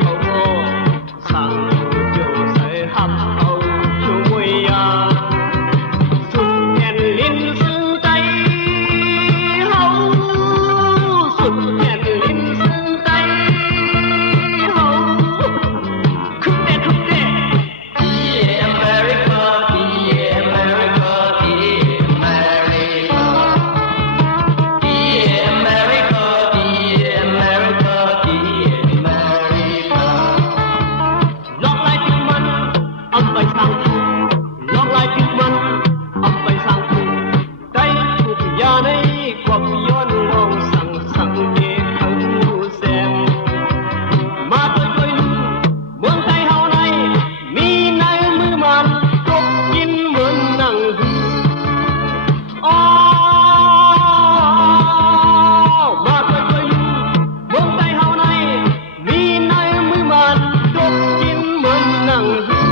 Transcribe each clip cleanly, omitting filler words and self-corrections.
เขาโง่สั่งอยู่ใส่หับเอาช่วยยาสุดแผ่นลิ้นซึ้งใจเฮาสุดแผ่นลิ้นซึ้งใจเฮาคึกเด็ดคึกเด็ด Yeah America Yeah America Yeah America Yeah America Yeah America Yeah America ลอกลายพิกมันเอาไปสร้างทุกลอกลายพิกมันเอาไปสร้างทุกได้ทุกยาในความย้อนลองสั่งเอกเขาแสงมาด้วยลูกเมืองไทยเฮาในมีในมือมันกบกินเหมือนนั่งหืออ๋อมาด้วยลูกเมืองไทยเฮาในมีในมือมันกบกินเหมือนนั่งหือ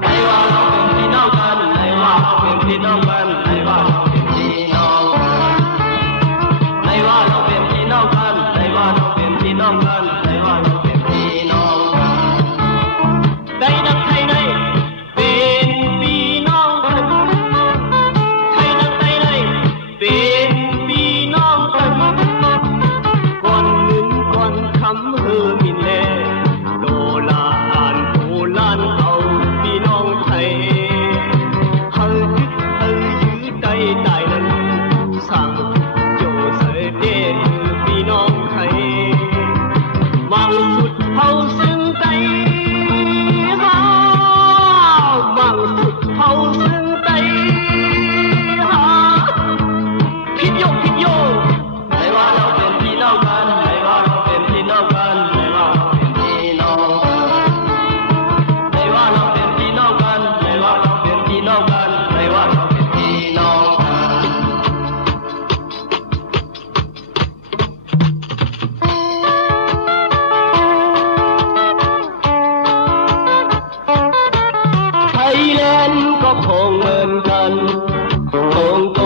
ไหนว่าเราเป็นพี่น้องกันไหนว่าเราเป็นพี่น้องกันไหนว่าเราเป็นพี่น้องกันไหนว่าเราเป็นพี่น้องกันไหนว่าเราเป็นพี่น้องกันไหนว่าเราเป็นพี่น้องกันได้ดังไทยในเป็นพี่น้องกันไทยดังไทยในเป็นพี่น้องกันก่อนเงินก่อนคำเฮอมินแลโดลาอ่านโบราณเอาพี่น้องไทยเฮายึดเฮายื้อใจได้นั้นสั่งโจเสเดคือพี่น้องไทยมังสุดเฮาซึ้งใจเฮามังสุดเฮาซึ้งใจเฮาพิดโยพิดโยไหนว่าเราเป็นพี่น้องกันไหนว่าเราเป็นพี่น้องกันไหนว่าเราเป็นพี่น้องกันไหนว่าเราเป็นพี่น้องกันไหนว่าเราเป็นพี่น้องกันไหนว่าเราเป็นพี่น้องกันไทยแลนด์ก็คงเหมือนกันคงโต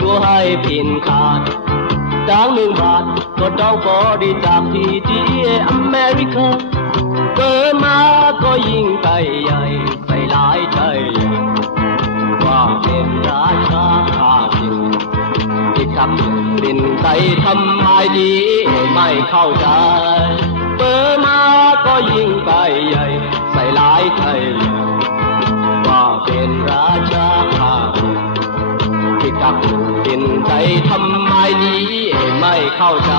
ตัวให้พินขาดจ้าง1 บาทก็ต้องบริจาคที่อเมริกาเกิดมาก็ยิ่งใจใหญ่ใส่หลายใจใหญ่ว่าเป็นราชาข้าศึกที่ขับดินใจทำไมดีไม่เข้าใจเปิดมาก็ยิ่งใจใหญ่ใส่หลายใจใหญ่ว่าเป็นราชาข้าศึกที่ขับดินใจทำไมดีไม่เข้าใจ